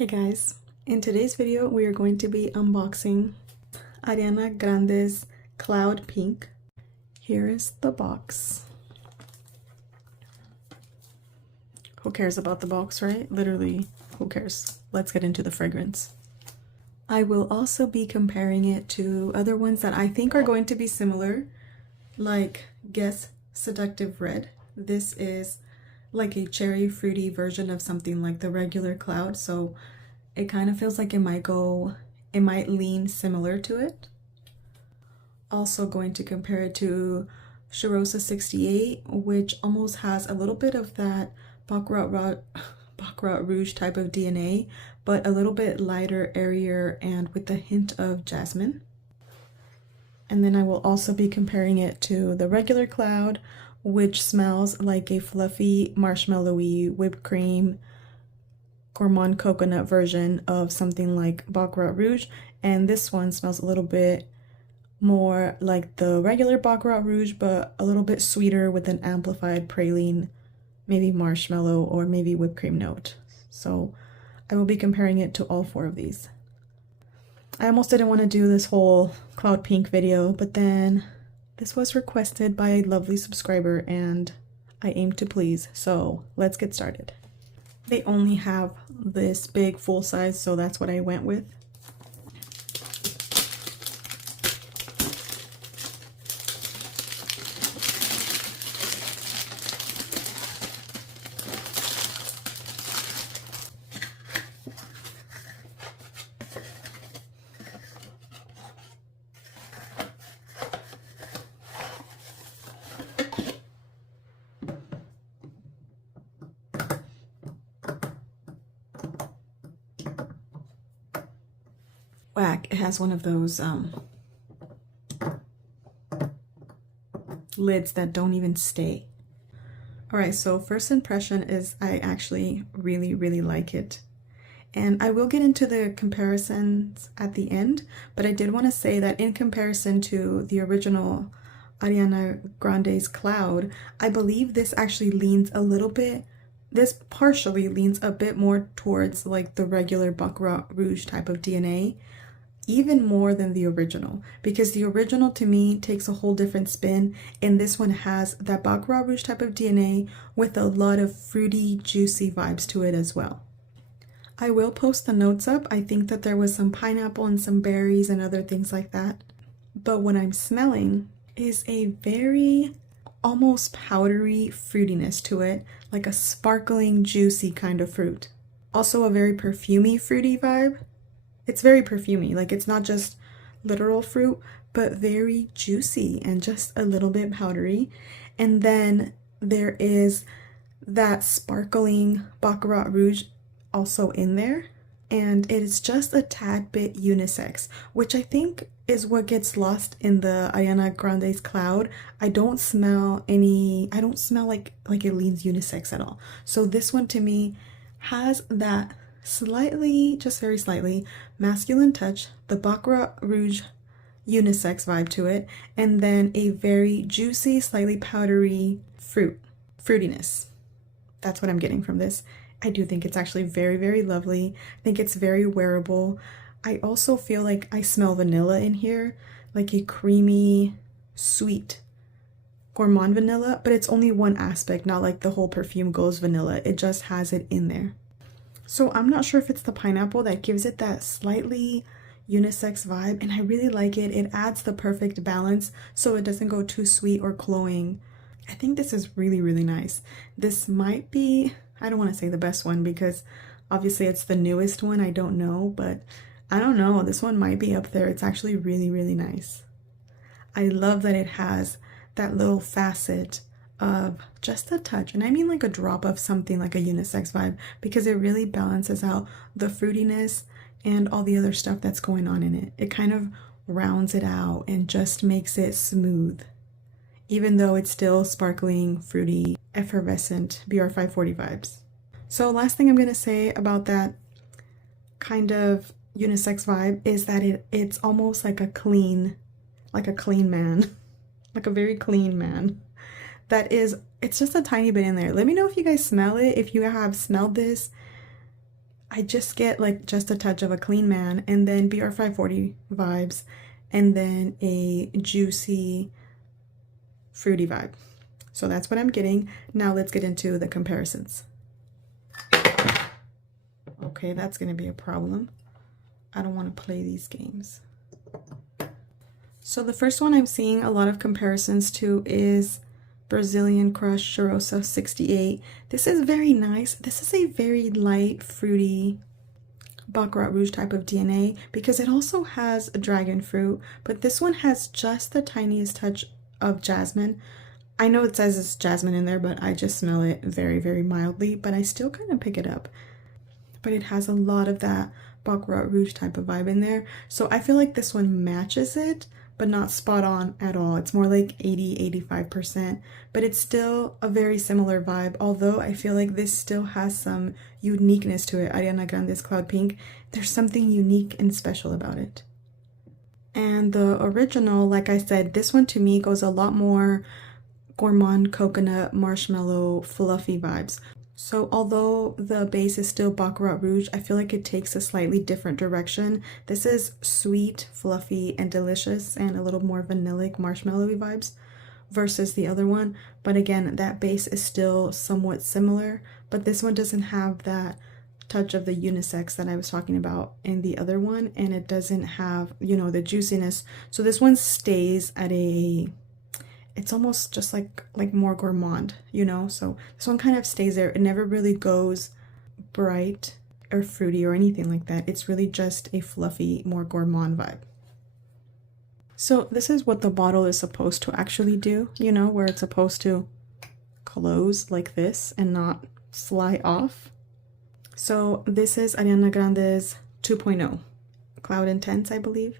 Hey guys, in today's video we are going to be unboxing Ariana Grande's Cloud Pink. Here is the box. Who cares about the box, right? Literally, who cares? Let's get into the fragrance. I will also be comparing it to other ones that I think are going to be similar, like Guess Seductive Red. This is like a cherry fruity version of something like the regular Cloud, so it kind of feels like it might lean similar to it. Also going to compare it to Charosa 68, which almost has a little bit of that Baccarat Rouge type of DNA, but a little bit lighter, airier, and with a hint of jasmine. And then I will also be comparing it to the regular Cloud, which smells like a fluffy, marshmallowy, whipped cream, gourmand coconut version of something like Baccarat Rouge. And this one smells a little bit more like the regular Baccarat Rouge, but a little bit sweeter with an amplified praline, maybe marshmallow or maybe whipped cream note. So I will be comparing it to all four of these. I almost didn't want to do this whole Cloud Pink video, but then this was requested by a lovely subscriber and I aim to please, so let's get started. They only have this big full size, so that's what I went with. Whack, it has one of those lids that don't even stay. Alright, so first impression is I actually really like it. And I will get into the comparisons at the end, but I did want to say that in comparison to the original Ariana Grande's Cloud, I believe this actually leans a little bit, this partially leans a bit more towards like the regular Baccarat Rouge type of DNA, even more than the original, because the original to me takes a whole different spin, and this one has that Baccarat Rouge type of DNA with a lot of fruity, juicy vibes to it as well. I will post the notes up. I think that there was some pineapple and some berries and other things like that. But what I'm smelling is a very almost powdery fruitiness to it, like a sparkling, juicy kind of fruit. Also a very perfumey, fruity vibe. It's very perfumey, like it's not just literal fruit, but very juicy and just a little bit powdery. And then there is that sparkling Baccarat Rouge also in there, and it is just a tad bit unisex, which I think is what gets lost in the Ariana Grande's Cloud. I don't smell like it leans unisex at all. So this one to me has that slightly, just very slightly, masculine touch, the Baccarat Rouge unisex vibe to it, and then a very juicy, slightly powdery fruitiness. That's what I'm getting from this. I do think it's actually very lovely. I think it's very wearable. I also feel like I smell vanilla in here, like a creamy, sweet gourmand vanilla, but it's only one aspect, not like the whole perfume goes vanilla. It just has it in there. So I'm not sure if it's the pineapple that gives it that slightly unisex vibe, and I really like it. It adds the perfect balance so it doesn't go too sweet or cloying. I think this is really nice. This might be, I don't want to say the best one because obviously it's the newest one, I don't know, but I don't know, this one might be up there. It's actually really nice. I love that it has that little facet of just a touch, and I mean like a drop of something like a unisex vibe, because it really balances out the fruitiness and all the other stuff that's going on in it. It kind of rounds it out and just makes it smooth, even though it's still sparkling, fruity, effervescent BR540 vibes. So last thing I'm going to say about that kind of unisex vibe is that it's almost like a clean man, like a very clean man. It's just a tiny bit in there. Let me know if you guys smell it, if you have smelled this I just get like just a touch of a clean man, and then BR 540 vibes, and then a juicy fruity vibe. So that's what I'm getting. Now let's get into the comparisons. Okay, that's gonna be a problem. I don't want to play these games. So the first one I'm seeing a lot of comparisons to is Brazilian Crush Cheirosa 68. This is very nice. This is a very light, fruity Baccarat Rouge type of DNA because it also has dragon fruit, but this one has just the tiniest touch of jasmine. I know it says it's jasmine in there, but I just smell it very, very mildly, but I still kind of pick it up. But it has a lot of that Baccarat Rouge type of vibe in there. So I feel like this one matches it, but not spot on at all. It's more like 80-85%, but it's still a very similar vibe, although I feel like this still has some uniqueness to it. Ariana Grande's Cloud Pink, there's something unique and special about it. And the original, like I said, this one to me goes a lot more gourmand, coconut, marshmallow, fluffy vibes. So although the base is still Baccarat Rouge, I feel like it takes a slightly different direction. This is sweet, fluffy, and delicious, and a little more vanillic, marshmallowy vibes versus the other one. But again, that base is still somewhat similar, but this one doesn't have that touch of the unisex that I was talking about in the other one, and it doesn't have, you know, the juiciness. So this one stays at a... it's almost just like more gourmand, you know? So this one kind of stays there. It never really goes bright or fruity or anything like that. It's really just a fluffy, more gourmand vibe. So this is what the bottle is supposed to actually do, you know, where it's supposed to close like this and not fly off. So this is Ariana Grande's 2.0, Cloud Intense, I believe.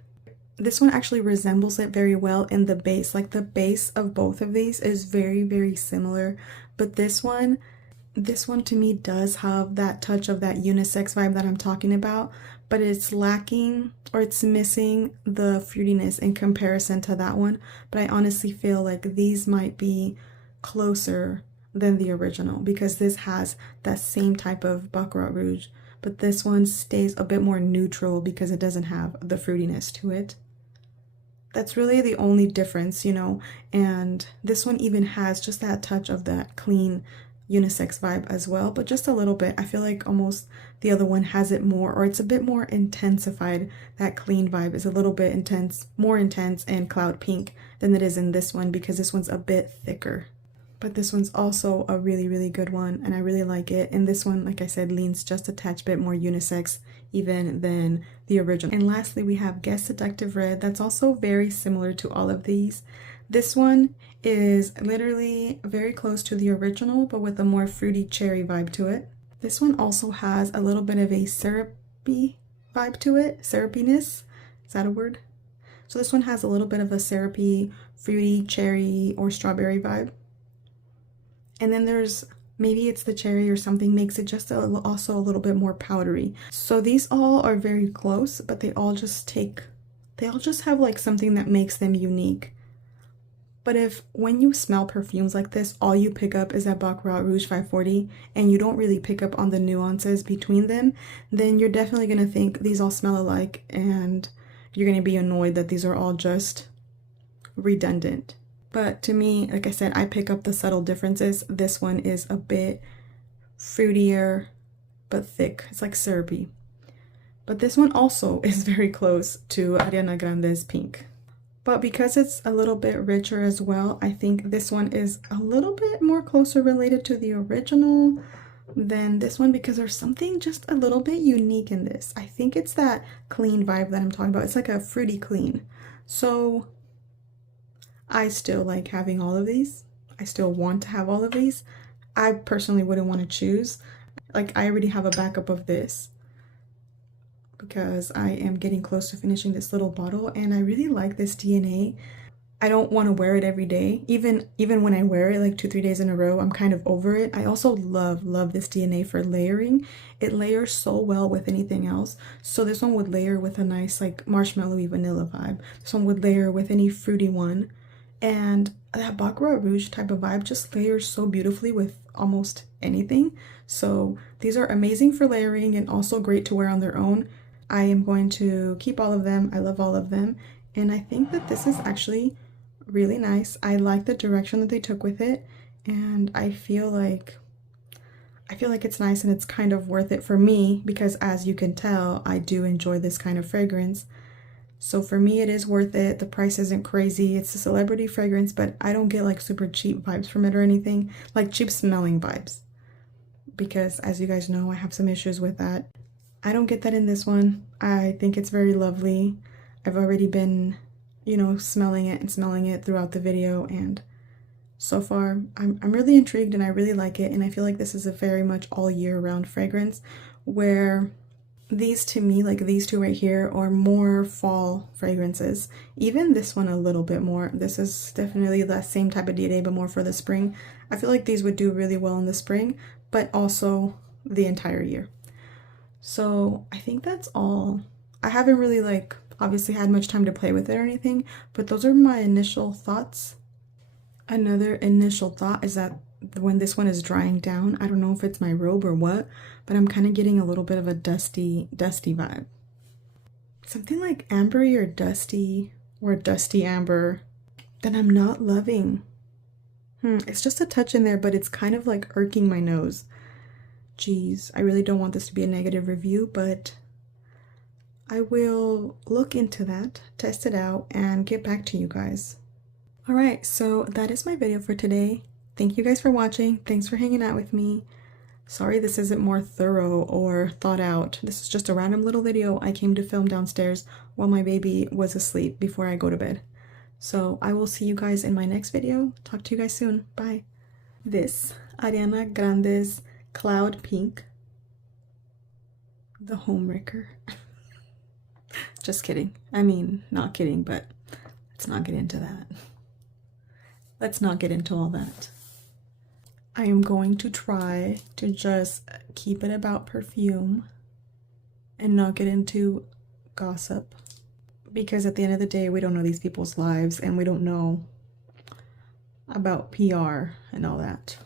This one actually resembles it very well in the base. Like the base of both of these is very, very similar. But this one to me does have that touch of that unisex vibe that I'm talking about, but it's lacking, or it's missing the fruitiness in comparison to that one. But I honestly feel like these might be closer than the original because this has that same type of Baccarat Rouge, but this one stays a bit more neutral because it doesn't have the fruitiness to it. That's really the only difference, you know, and this one even has just that touch of that clean unisex vibe as well, but just a little bit. I feel like almost the other one has it more, or it's a bit more intensified. That clean vibe is a little bit intense, more intense in Cloud Pink than it is in this one because this one's a bit thicker. But this one's also a really, really good one, and I really like it. And this one, like I said, leans just a touch bit more unisex even than the original. And lastly, we have Guess Seductive Red. That's also very similar to all of these. This one is literally very close to the original, but with a more fruity cherry vibe to it. This one also has a little bit of a syrupy vibe to it, syrupiness. Is that a word? So this one has a little bit of a syrupy, fruity, cherry, or strawberry vibe. And then there's, maybe it's the cherry or something makes it just also a little bit more powdery. So these all are very close, but they all just have like something that makes them unique. But if when you smell perfumes like this, all you pick up is that Baccarat Rouge 540 and you don't really pick up on the nuances between them, then you're definitely going to think these all smell alike and you're going to be annoyed that these are all just redundant. But to me, like I said, I pick up the subtle differences. This one is a bit fruitier, but thick. It's like syrupy. But this one also is very close to Ariana Grande's Pink. But because it's a little bit richer as well, I think this one is a little bit more closer related to the original than this one because there's something just a little bit unique in this. I think it's that clean vibe that I'm talking about. It's like a fruity clean. So I still like having all of these. I still want to have all of these. I personally wouldn't want to choose. Like I already have a backup of this because I am getting close to finishing this little bottle and I really like this DNA. I don't want to wear it every day. Even when I wear it like 2-3 days in a row, I'm kind of over it. I also love this DNA for layering. It layers so well with anything else. So this one would layer with a nice like marshmallowy vanilla vibe. This one would layer with any fruity one. And that Baccarat Rouge type of vibe just layers so beautifully with almost anything. So these are amazing for layering and also great to wear on their own. I am going to keep all of them. I love all of them. And I think that this is actually really nice. I like the direction that they took with it. And I feel like it's nice and it's kind of worth it for me because, as you can tell, I do enjoy this kind of fragrance. So for me, it is worth it. The price isn't crazy. It's a celebrity fragrance, but I don't get like super cheap vibes from it or anything, like cheap smelling vibes. Because as you guys know, I have some issues with that. I don't get that in this one. I think it's very lovely. I've already been, you know, smelling it throughout the video, and so far I'm really intrigued and I really like it. And I feel like this is a very much all year round fragrance, where these to me, like these two right here, are more fall fragrances. Even this one a little bit more. This is definitely that same type of day, but more for the spring. I feel like these would do really well in the spring, but also the entire year. So I think that's all. I haven't really like obviously had much time to play with it or anything, but those are my initial thoughts. Another initial thought is that when this one is drying down, I don't know if it's my robe or what, but I'm kind of getting a little bit of a dusty vibe. Something like ambery or dusty amber that I'm not loving. It's just a touch in there, but it's kind of like irking my nose. Geez, I really don't want this to be a negative review, but I will look into that, test it out, and get back to you guys. Alright, so that is my video for today. Thank you guys for watching. Thanks for hanging out with me. Sorry this isn't more thorough or thought out. This is just a random little video I came to film downstairs while my baby was asleep before I go to bed. So I will see you guys in my next video. Talk to you guys soon. Bye. This Ariana Grande's Cloud Pink, the Homewrecker. Just kidding. I mean, not kidding, but let's not get into that. Let's not get into all that. I am going to try to just keep it about perfume and not get into gossip, because at the end of the day, we don't know these people's lives and we don't know about PR and all that.